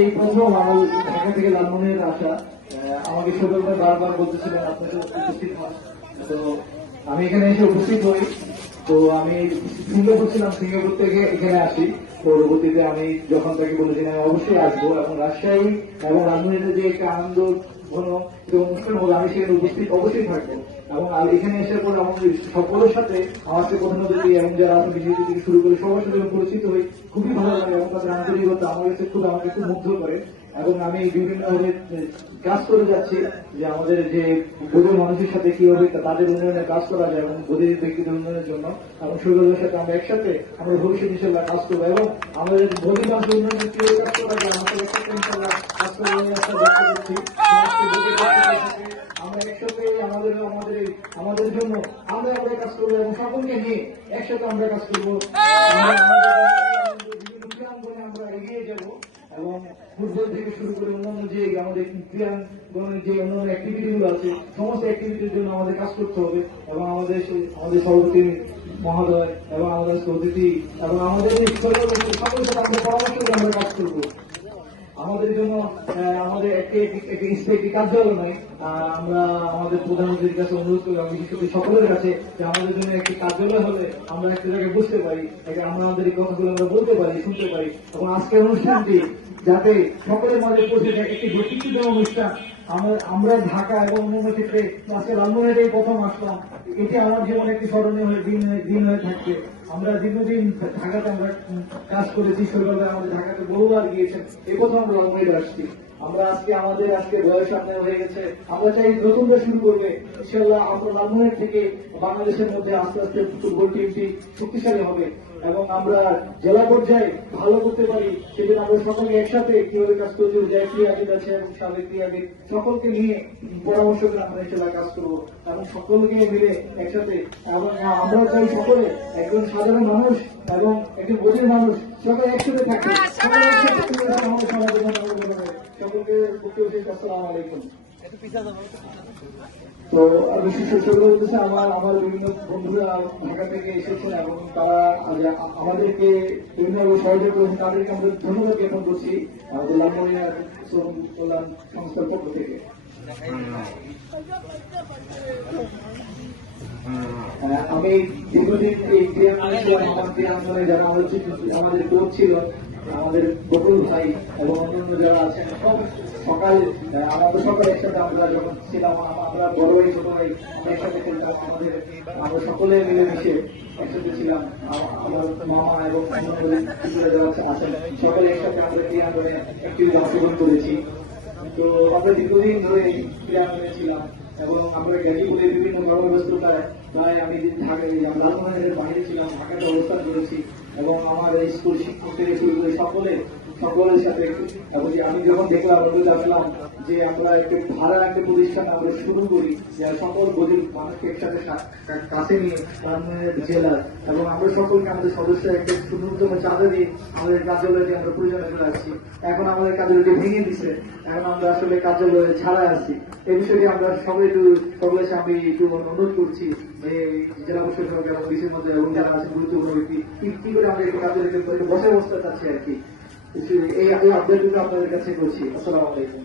এই প্রথম আমার ঢাকা থেকে লালমনিরহাটে আসা। আমাকে সকাল ভাই বারবার বলতেছিলেন আপনাকে উপস্থিত হন। তো আমি এখানে এসে উপস্থিত হই। তো আমি সিঙ্গাপুর ছিলাম, সিঙ্গাপুর থেকে এখানে আসি। পরবর্তীতে আমি যখন তাকে বলেছি আমি অবশ্যই আসবো, এবং রাজশাহী এবং লালমনিরহাটে যে একটা আনন্দ ঘন যে অনুষ্ঠান হলো আমি সেখানে উপস্থিত অবশ্যই থাকবো। এবং এখানে আসার পর আমাদের সকলের সাথে আমার সাথে প্রধান অতিথি এবং যারা আছে বিজেপি থেকে শুরু করে সবার সাথে পরিচিত হই, খুবই ভালো লাগে এবং তাদের আন্তরিকতা আমার কাছে আমাকে খুব মুগ্ধ করে। এবং আমি বিভিন্ন কাজ করে যাচ্ছি যে আমাদের যে গরিব মানুষের সাথে কিভাবে তাদের উন্নয়নে কাজ করা যায় এবং গরিব ব্যক্তিদের উন্নয়নের জন্য এবং শরীরের সাথে আমরা একসাথে আমরা ভবিষ্যৎ ইনশাল্লাহ কাজ করবো এবং আমাদের গরিব মানুষের উন্নয়নে কিভাবে কাজ করা যায় আমাদের একসাথে ইনশাল্লাহ কাজ করে ব্যক্ত করছি। আমরা একসাথে আমাদের আমাদের আমাদের জন্য আমরা কাজ করবো এবং সকলকে নিয়ে একসাথে আমরা কাজ করবো। আমরা এগিয়ে যাব এবং ফুটবল থেকে শুরু করে অন্যান্য যে আমাদের ক্রীড়াঙ্গনের যে অন্যান্য অ্যাক্টিভিটি গুলো আছে সমস্ত অ্যাক্টিভিটির জন্য আমাদের কাজ করতে হবে। এবং আমাদের সভাপতি মহোদয় এবং আমাদের অতিথি এবং আমাদের সকলের সাথে আমরা পরামর্শ করে আমরা কাজ করবো। আমাদের জন্য আমাদের একটি কার্যালয় নয়, আমরা আমাদের প্রধানমন্ত্রীর কাছে অনুরোধ করি, আমি বিশেষ করে সকলের কাছে যে আমাদের জন্য একটি কার্যালয় হলে আমরা একটা জায়গায় বুঝতে পারি, আমরা আমাদের এই কথাগুলো আমরা বলতে পারি, শুনতে পারি। এবং আজকের অনুষ্ঠানটি যাতে সকলের মাঝে পৌঁছে যায়, একটি বৈচিত্র্যপূর্ণ অনুষ্ঠান। আমরা ঢাকা এবং অন্যান্য ক্ষেত্রে আজকে লালমনিরহাটে প্রথম আসলাম, এটি আমার জীবনে একটি স্মরণীয় দিন হয়ে থাকবে। আমরা দীর্ঘদিন ঢাকাতে আমরা কাজ করেছি, সরকার আমাদের ঢাকাতে বহুবার গিয়েছেন, এই প্রথম আমরা লালমনিরহাটে আসছি। আমরা আজকে বয়স সামনে হয়ে গেছে, আমরা চাই নতুনটা শুরু করবে ইনশাআল্লাহ। আমরা লালমনিরহাট থেকে বাংলাদেশের মধ্যে আস্তে আস্তে ফুটবল টিমটি শক্তিশালী হবে এবং আমরা জেলা পর্যায়ে ভালো করতে পারি। সেদিন আমরা সকলে একসাথে কিভাবে কাজ করতে যাই, ক্রীড়াবিদ আছে এবং সাবেক ক্রীড়াবিদ সকলকে নিয়ে পরামর্শ করে আমরা ইনশাআল্লাহ কাজ করবো এবং সকলকে মিলে একসাথে। এবং আমরা চাই সকলে একজন সাধারণ মানুষ এবং একজন গরিব মানুষ সকলে একসাথে থাকে, সকলকে আসসালামু আলাইকুম। তো আমি বলতেছি আমার বিভিন্ন বন্ধুরা ঢাকা থেকে এসেছেন এবং তারা আমাদেরকে বিভিন্নভাবে সহযোগ করেছেন, তাদেরকে আমরা ধন্যবাদ জ্ঞাপন করছি আমাদের লালমনিরহাট শ্রম কল্যাণ সংস্থার পক্ষ থেকে। আমি দীর্ঘদিন এই ক্রীড়াঙ্গনে যারা আমাদের কোচ ছিল আমাদের বকুল ভাই এবং অন্যান্য যারা আছেন সব আমাদের সকলে একসাথে আমরা যখন ছিলাম, আমরা বড় ভাই ছোট ভাই আমরা একসাথে খেলতাম, আমরা সকলে মিলেমিশে একসাথে ছিলাম। আমার মামা এবং যারা আছেন সকলে একসাথে আমরা ক্রীড়াঙ্গনে একটি অংশগ্রহণ করেছি। তো আমরা দীর্ঘদিন ধরে ক্রীড়াঙ্গনে ছিলাম এবং আমরা গাজীপুরের বিভিন্ন কর্মব্যস্ততায় প্রায় আমি লালমনিরহাটের বাইরে ছিলাম, ঢাকাতে অবস্থান করেছি এবং আমার স্কুল শিক্ষক থেকে শুরু করে সকলের সাথে। এবং আমি যখন দেখলাম আসলাম যে আমরা একটা ভাড়া একটা প্রতিষ্ঠান আমরা শুরু করি সকল গরিব মানুষকে একসাথে কাছে নিয়ে লালমনিরহাট জেলার, এবং আমরা সকলকে আমাদের সদস্য একটা ন্যূনতম চাঁদা দিয়ে আমাদের কার্যালয়টি আমরা পরিচালনা করে আসছি। এখন আমাদের কার্যালয়টি ভেঙে দিচ্ছে, এখন আমরা আসলে কার্যালয়ে ছাড়া আছি। এই বিষয়টি আমরা সবাই সকলের সামনে একটু অনুরোধ করছি যে জেলা প্রশাসক এবং বিশেষ মধ্যে এবং যারা আছে গুরুত্বপূর্ণ ব্যক্তি কি করে আমরা একটু কার্যালয়কে বসে বসতে চাচ্ছি আর কি। এই আপডেটগুলো আপনাদের কাছে করছি। আসসালামু আলাইকুম।